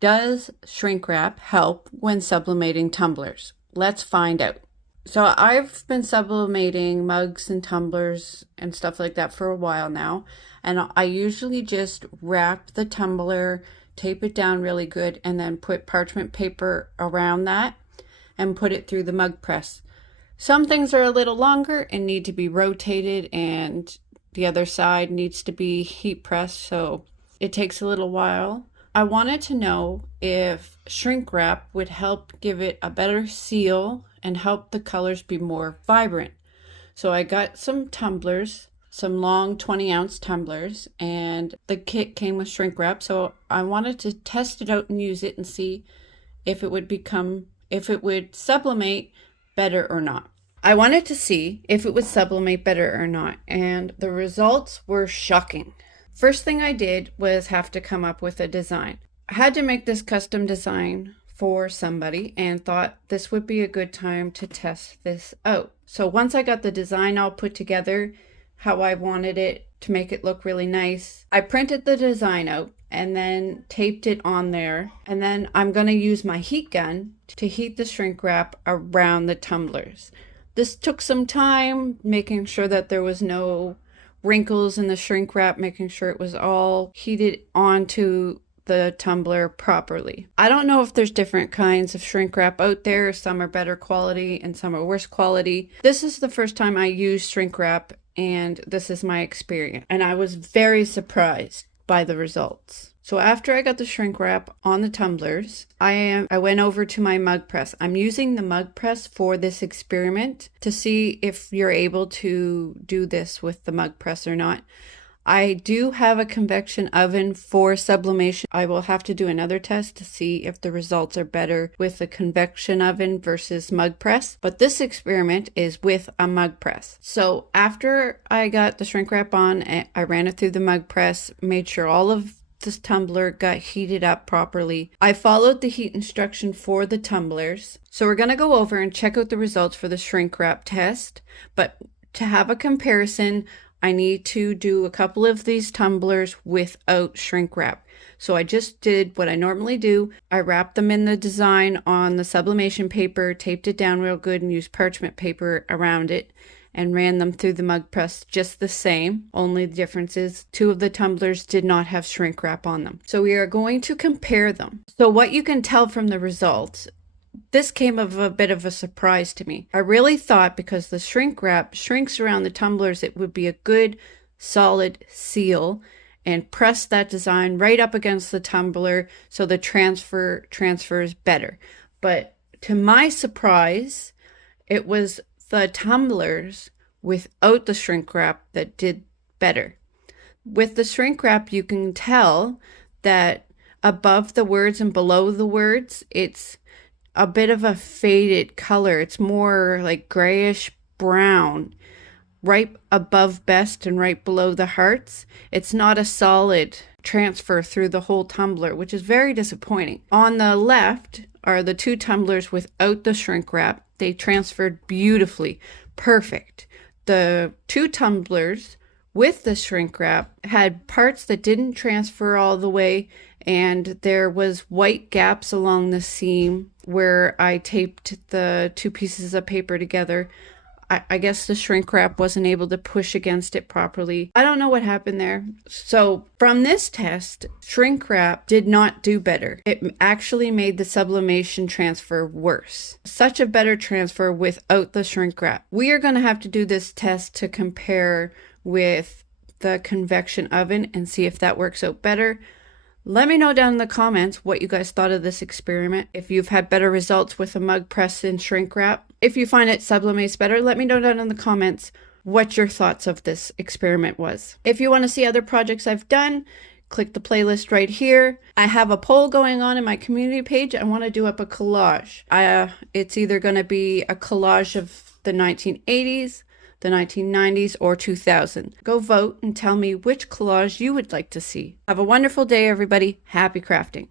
Does shrink wrap help when sublimating tumblers? Let's find out. So I've been sublimating mugs and tumblers and stuff like that for a while now, and I usually just wrap the tumbler, tape it down really good, and then put parchment paper around that and put it through the mug press. Some things are a little longer and need to be rotated, and the other side needs to be heat pressed, so it takes a little while. I wanted to know if shrink wrap would help give it a better seal and help the colors be more vibrant. So I got some tumblers, some long 20-ounce tumblers, and the kit came with shrink wrap, so I wanted to test it out and use it and see if it would sublimate better or not. I wanted to see if it would sublimate better or not, and the results were shocking. First thing I did was have to come up with a design. I had to make this custom design for somebody and thought this would be a good time to test this out. So once I got the design all put together, how I wanted it to make it look really nice, I printed the design out and then taped it on there. And then I'm going to use my heat gun to heat the shrink wrap around the tumblers. This took some time, making sure that there was no wrinkles in the shrink wrap, making sure it was all heated onto the tumbler properly. I don't know if there's different kinds of shrink wrap out there. Some are better quality and some are worse quality. This is the first time I used shrink wrap, and this is my experience. And I was very surprised by the results. So after I got the shrink wrap on the tumblers, I went over to my mug press. I'm using the mug press for this experiment to see if you're able to do this with the mug press or not. I do have a convection oven for sublimation. I will have to do another test to see if the results are better with the convection oven versus mug press. But this experiment is with a mug press. So after I got the shrink wrap on, I ran it through the mug press, made sure all of this tumbler got heated up properly. I followed the heat instruction for the tumblers. So we're going to go over and check out the results for the shrink wrap test. But to have a comparison, I need to do a couple of these tumblers without shrink wrap. So I just did what I normally do. I wrapped them in the design on the sublimation paper, taped it down real good, and used parchment paper around it, and ran them through the mug press just the same. Only the difference is 2 of the tumblers did not have shrink wrap on them. So we are going to compare them. So what you can tell from the results, this came of a bit of a surprise to me. I really thought because the shrink wrap shrinks around the tumblers, it would be a good solid seal and press that design right up against the tumbler so the transfers better. But to my surprise, it was the tumblers without the shrink wrap that did better. With the shrink wrap, you can tell that above the words and below the words, it's a bit of a faded color. It's more like grayish brown. Right above best and right below the hearts, it's not a solid transfer through the whole tumbler, which is very disappointing. On the left are the 2 tumblers without the shrink wrap. They transferred beautifully, perfect. The 2 tumblers with the shrink wrap had parts that didn't transfer all the way, and there was white gaps along the seam where I taped the 2 pieces of paper together. I guess the shrink wrap wasn't able to push against it properly. I don't know what happened there. So from this test, shrink wrap did not do better. It actually made the sublimation transfer worse. Such a better transfer without the shrink wrap. We are going to have to do this test to compare with the convection oven and see if that works out better. Let me know down in the comments what you guys thought of this experiment. If you've had better results with a mug press and shrink wrap. If you find it sublimates better, let me know down in the comments what your thoughts of this experiment was. If you want to see other projects I've done, click the playlist right here. I have a poll going on in my community page. I want to do up a collage. It's either going to be a collage of the 1980s, the 1990s, or 2000. Go vote and tell me which collage you would like to see. Have a wonderful day, everybody. Happy crafting.